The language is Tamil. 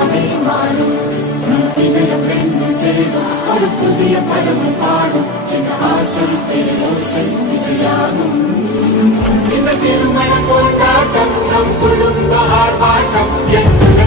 இசையாகவே மாறும். இதயம் ரெண்டு சேரும் ஒரு புதிய பதமும் பாடும். இந்த ஆசை பேரோசை இசையாகும். இந்த திருமண கொண்டாட்டம் நம் குடும்ப ஆர்ப்பாட்டம்.